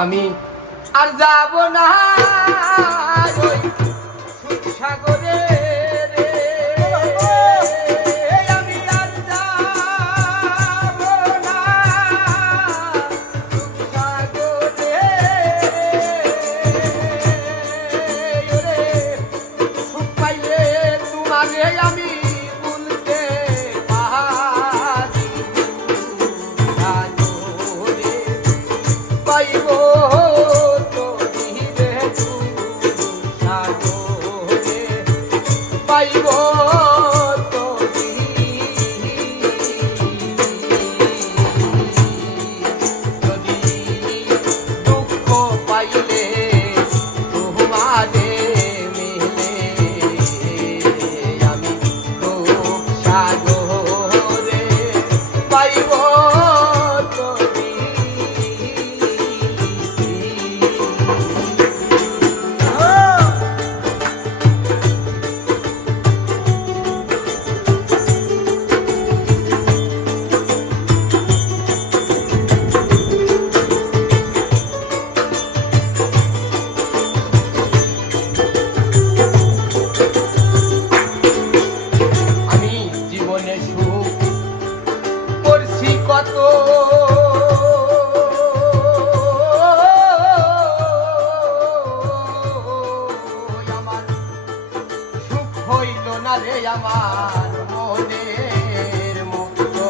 আমি আর যাব না ওই সাগরে রে, আমি আর যাব না সাগরে রে, সুখ পাইলে তোমারে আমি ভুলতে পারি রে, পাইব পাইব যদি দুঃখ পাইলে তোমারে মিলে আমি দুঃখ সাগরে পাইব কত আমার সুখ হইল না রে আমার মনের মতো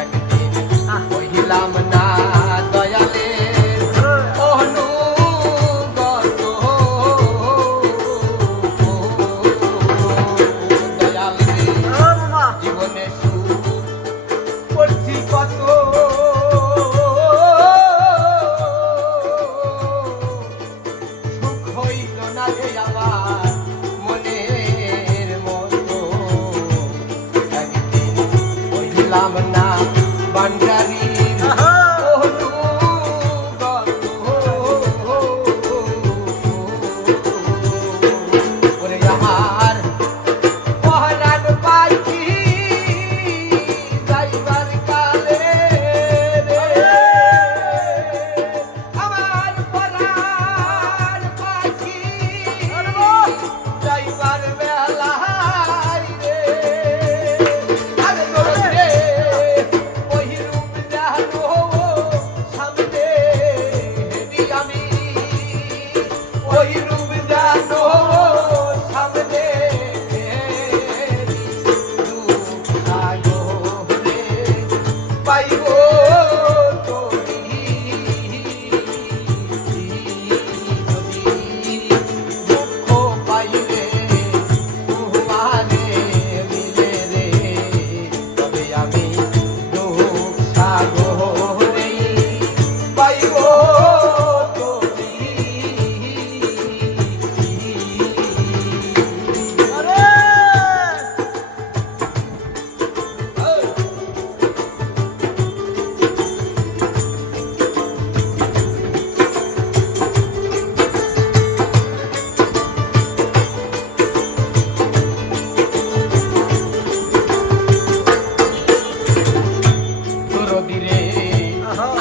একদিন হইলাম না দয়ালে অনুগত দয়াল রে জীবনে কত সুখ হইল না রে আমার মনের মতো একদিন হইলাম না বান্ডারি ওরে আমার পহরান পাখি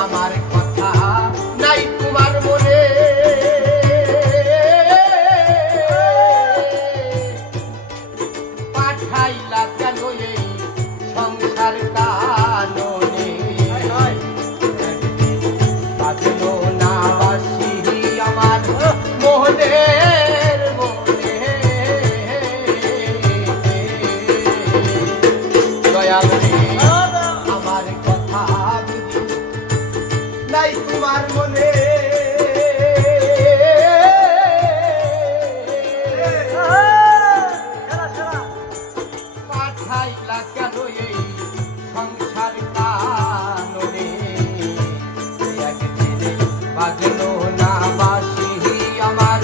আমার কথা নাই তোমার মনে পাঠাইলা কেন এই সংসার কাননে বাজলো না বাসি আমার মোহনের মনে দয়াল রে আমার কথা নাই তোমার মনে পাঠাইলা কেন এই সংসার কাননে একদিন বাজলো না বাসি আমার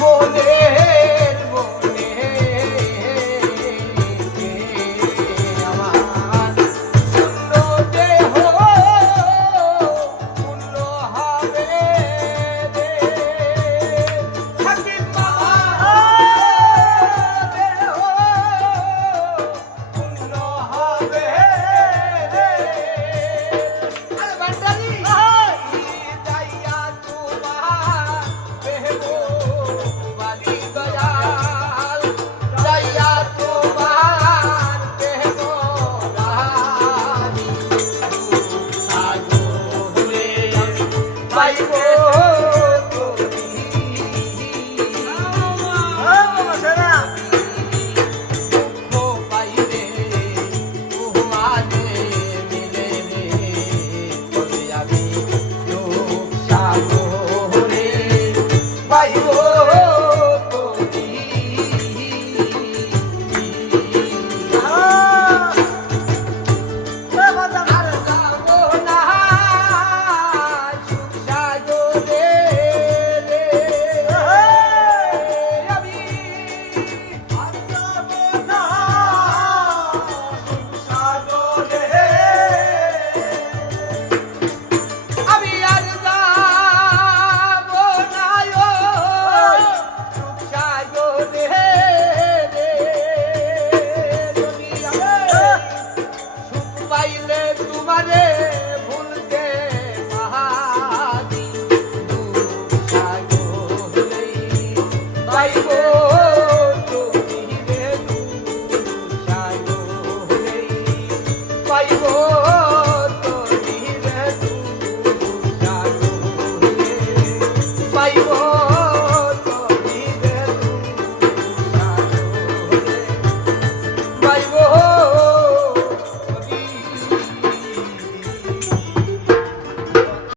মনের মনে আমার শূন্য দেহ পূর্ণ হবে রে থাকিব দেহ পূর্ণ হবে রে আরে বান্দারি যাই পাইব